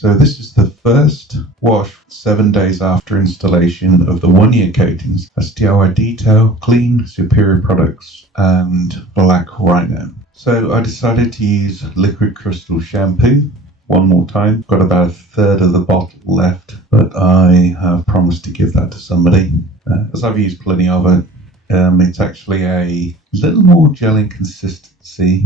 So this is the first wash 7 days after installation of the 1-year coatings, SDTA Detail, Clean, Superior Products and Black Rhino. So I decided to use liquid crystal shampoo one more time. Got about a third of the bottle left, but I have promised to give that to somebody. As I've used plenty of it, it's actually a little more gel in consistency.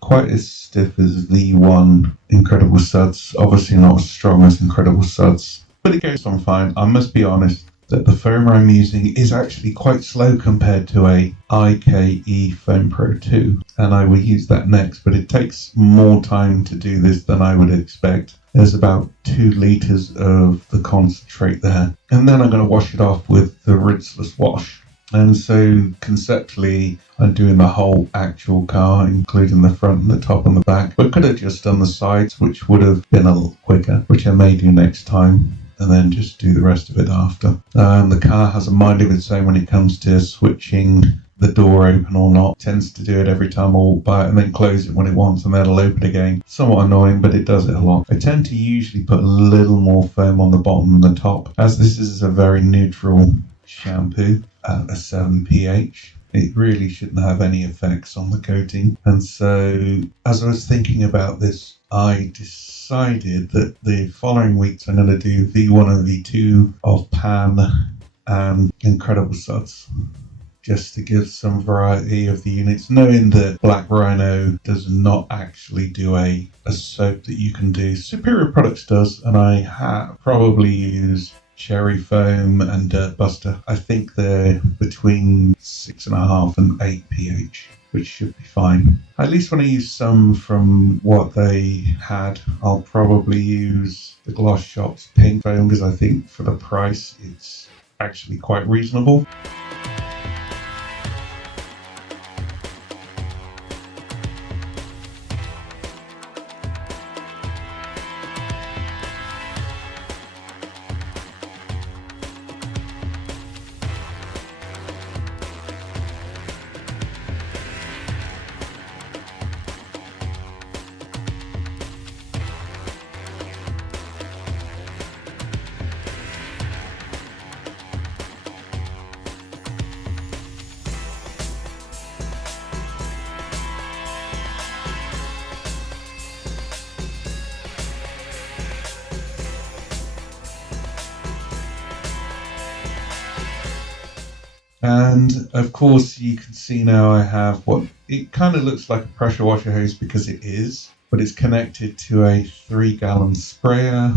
Quite as stiff as the one Incredible Suds, obviously not as strong as Incredible Suds, but it goes on fine. I must be honest that the foam I'm using is actually quite slow compared to a IKE Foam Pro 2, and I will use that next, but it takes more time to do this than I would expect. There's about 2 litres of the concentrate there, and then I'm going to wash it off with the rinseless wash. And so conceptually, I'm doing the whole actual car, including the front and the top and the back, but could have just done the sides, which would have been a little quicker, which I may do next time, and then just do the rest of it after. The car has a mind of its own when it comes to switching the door open or not. It tends to do it every time I walk by it and then close it when it wants, and then it'll open again. Somewhat annoying, but it does it a lot. I tend to usually put a little more foam on the bottom than the top, as this is a very neutral shampoo at a 7 pH. It really shouldn't have any effects on the coating. And so as I was thinking about this, I decided that the following weeks I'm going to do V1 and V2 of Pan and Incredible Suds, just to give some variety of the units, knowing that Black Rhino does not actually do a soap that you can do. Superior Products does, and I have probably used Cherry Foam and Dirt Buster. I think they're between 6.5 and 8 pH, which should be fine. At least when I use some from what they had, I'll probably use the Gloss Shop's pink foam, because I think for the price it's actually quite reasonable. And of course you can see now I have what it kind of looks like a pressure washer hose, because it is, but it's connected to a 3-gallon sprayer,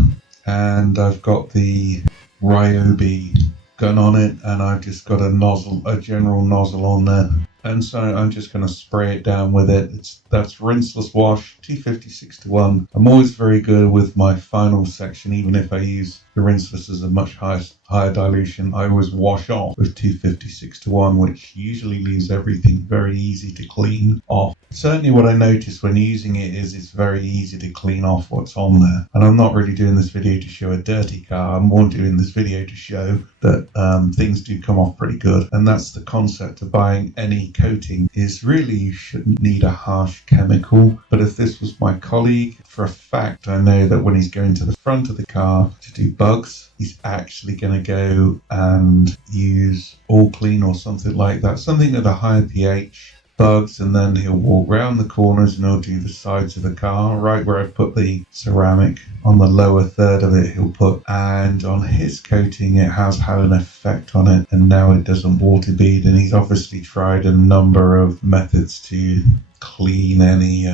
and I've got the Ryobi gun on it, and I've just got a general nozzle on there. And so I'm just going to spray it down with it. That's rinseless wash, 250/6:1. I'm always very good with my final section, even if I use the rinseless as a much higher dilution. I always wash off with 250/6:1, which usually leaves everything very easy to clean off. Certainly what I notice when using it is it's very easy to clean off what's on there. And I'm not really doing this video to show a dirty car. I'm more doing this video to show that things do come off pretty good. And that's the concept of buying any coating, is really you shouldn't need a harsh chemical. But if this was my colleague, for a fact I know that when he's going to the front of the car to do bugs, he's actually going to go and use All Clean or something like that, something at a higher pH, bugs, and then he'll walk round the corners and he'll do the sides of the car, right where I put the ceramic on the lower third of it he'll put, and on his coating it has had an effect on it, and now it doesn't water bead. And he's obviously tried a number of methods to clean any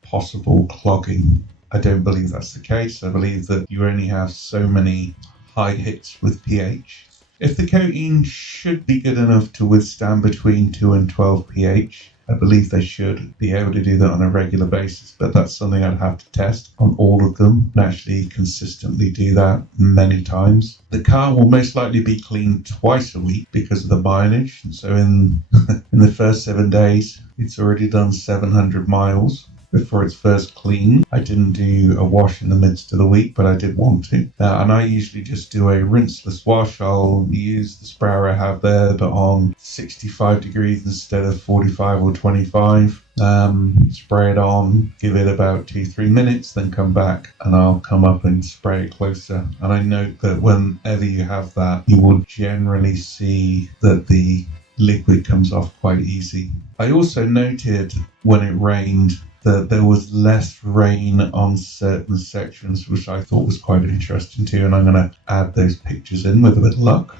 possible clogging. I don't believe that's the case. I believe that you only have so many high hits with pH. If the coating should be good enough to withstand between 2 and 12 pH, I believe they should be able to do that on a regular basis, but that's something I'd have to test on all of them and actually consistently do that many times. The car will most likely be cleaned twice a week because of the mileage, and so in the first 7 days it's already done 700 miles. before it's first clean. I didn't do a wash in the midst of the week, but I did want to. And I usually just do a rinseless wash. I'll use the sprayer I have there, but on 65 degrees instead of 45 or 25. Spray it on, give it about 2-3 minutes, then come back and I'll come up and spray it closer. And I note that whenever you have that, you will generally see that the liquid comes off quite easy. I also noted when it rained that there was less rain on certain sections, which I thought was quite interesting too, and I'm going to add those pictures in with a bit of luck.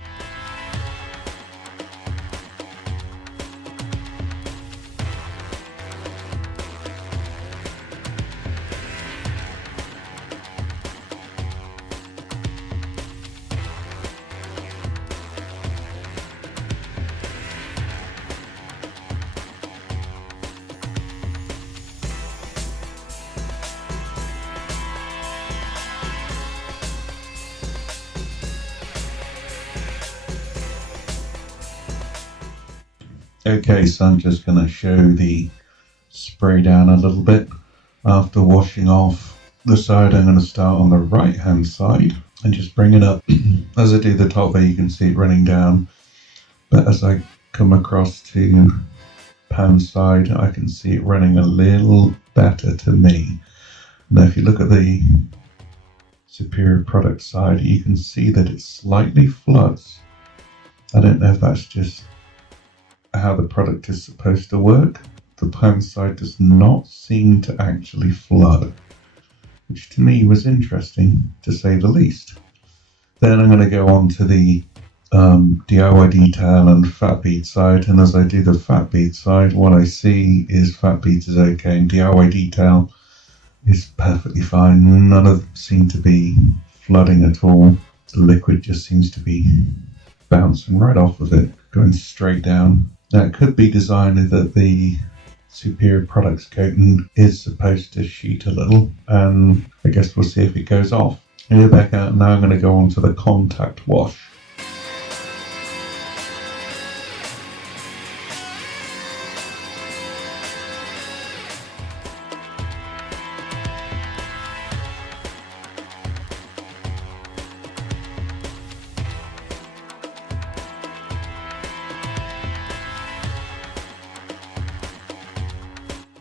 Okay, so I'm just going to show the spray down a little bit. After washing off the side, I'm going to start on the right hand side and just bring it up. As I do the top there, you can see it running down, but as I come across to pan side, I can see it running a little better to me. Now if you look at the superior product side, you can see that it slightly floods. I don't know if that's just how the product is supposed to work. The pan side does not seem to actually flood, which to me was interesting to say the least. Then I'm going to go on to the DIY detail and fat bead side, and as I do the fat bead side, what I see is fat beads is okay and DIY detail is perfectly fine. None of them seem to be flooding at all. The liquid just seems to be bouncing right off of it, going straight down. Now it could be designed that the superior products coating is supposed to sheet a little, and I guess we'll see if it goes off. Here back out, now I'm going to go on to the contact wash.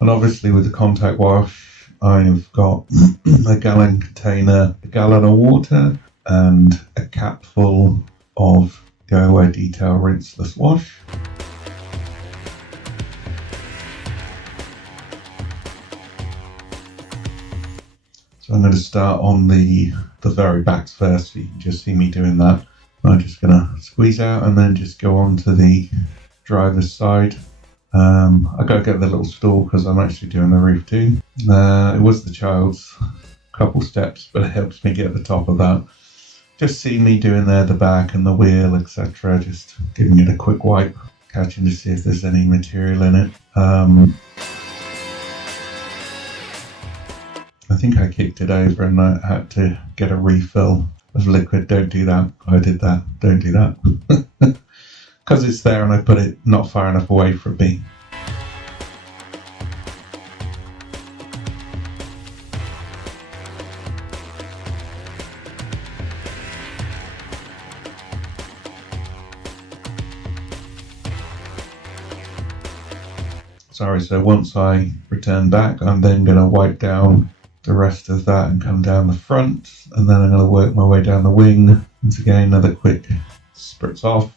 And obviously with the contact wash, I've got a gallon container, a gallon of water, and a cap full of DIY detail rinseless wash. So I'm going to start on the very backs first, so you can just see me doing that. I'm just going to squeeze out and then just go on to the driver's side. I got to get the little stool because I'm actually doing the roof too. It was the child's couple steps, but it helps me get the top of that. Just see me doing there the back and the wheel, etc. Just giving it a quick wipe, catching to see if there's any material in it. I think I kicked it over and I had to get a refill of liquid. Don't do that. I did that. Don't do that. Because it's there and I put it not far enough away from me. Sorry, so once I return back, I'm then going to wipe down the rest of that and come down the front, and then I'm going to work my way down the wing. Once again, another quick spritz off.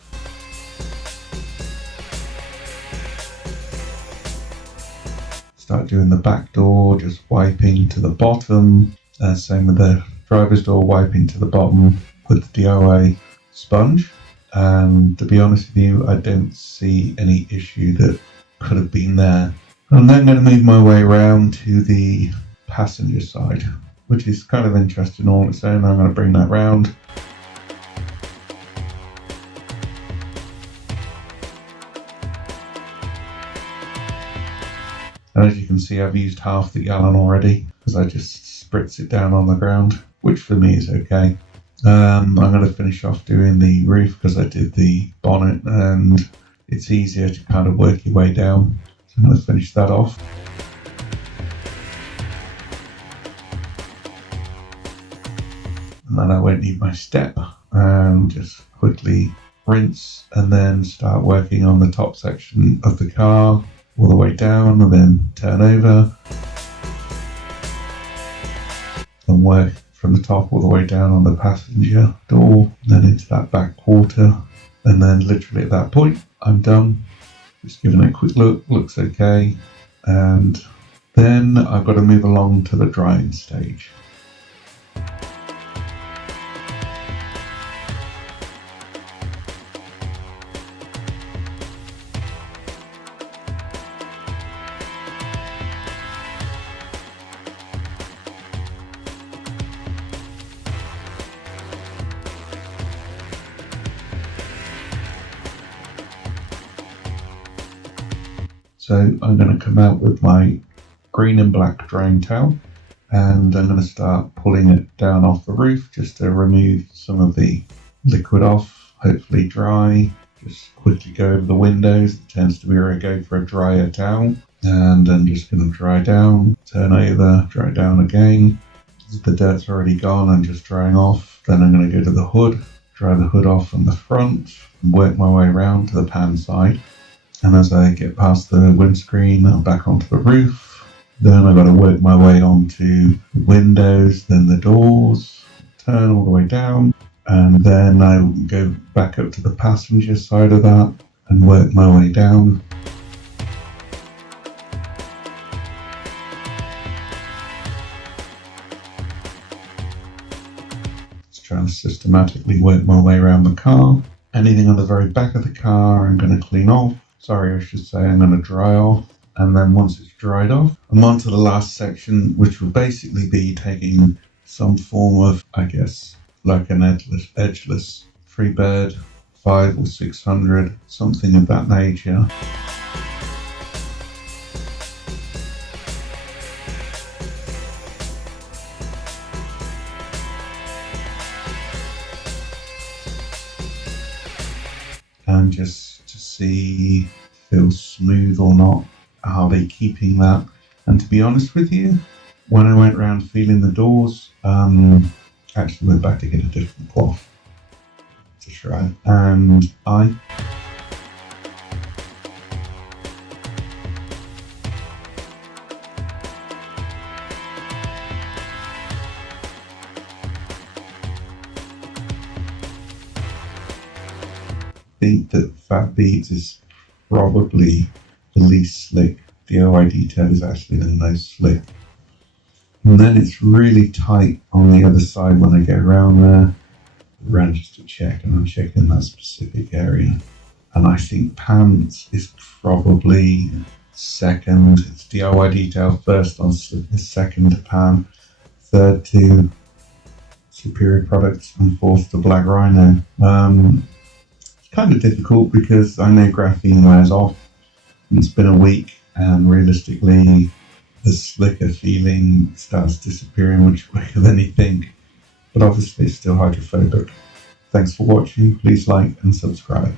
Start doing the back door, just wiping to the bottom. Same with the driver's door, wiping to the bottom with the DIY sponge. And to be honest with you, I don't see any issue that could have been there. I'm then going to move my way around to the passenger side, which is kind of interesting all its own. I'm going to bring that round. And as you can see, I've used half the gallon already because I just spritz it down on the ground, which for me is okay. I'm going to finish off doing the roof because I did the bonnet and it's easier to kind of work your way down. So I'm going to finish that off. and then I won't need my step, and just quickly rinse and then start working on the top section of the car all the way down, and then turn over and work from the top all the way down on the passenger door, then into that back quarter, and then literally at that point I'm done. Just giving it a quick look, looks okay, and then I've got to move along to the drying stage. So I'm going to come out with my green and black drying towel, and I'm going to start pulling it down off the roof just to remove some of the liquid off, hopefully dry. Just quickly go over the windows. It tends to be where I go for a drier towel, and I'm just going to dry down, turn over, dry down again. The dirt's already gone, I'm just drying off. Then I'm going to go to the hood, dry the hood off on the front, and work my way around to the pan side. And as I get past the windscreen, I'm back onto the roof. Then I've got to work my way onto the windows, then the doors, turn all the way down, and then I go back up to the passenger side of that and work my way down. Just trying to systematically work my way around the car. Anything on the very back of the car I'm going to clean off. Sorry, I should say I'm going to dry off, and then once it's dried off, I'm on to the last section, which will basically be taking some form of, I guess, like an edgeless Freebird 5 or 600, something of that nature. And just to see feels smooth or not. Are they keeping that? And to be honest with you, when I went around feeling the doors, actually went back to get a different cloth to try, and I think that Fab Beads is probably the least slick. DIY detail is actually the most slick. And then it's really tight on the other side when I get around there. Around just to check, and I'm checking that specific area. And I think pants is probably second. It's DIY detail first on slip, second to pan, third to superior products, and fourth to black Rhino. Kind of difficult because I know graphene wears off. It's been a week, and realistically the slicker feeling starts disappearing much quicker than you think, but obviously it's still hydrophobic. Thanks for watching, please like and subscribe.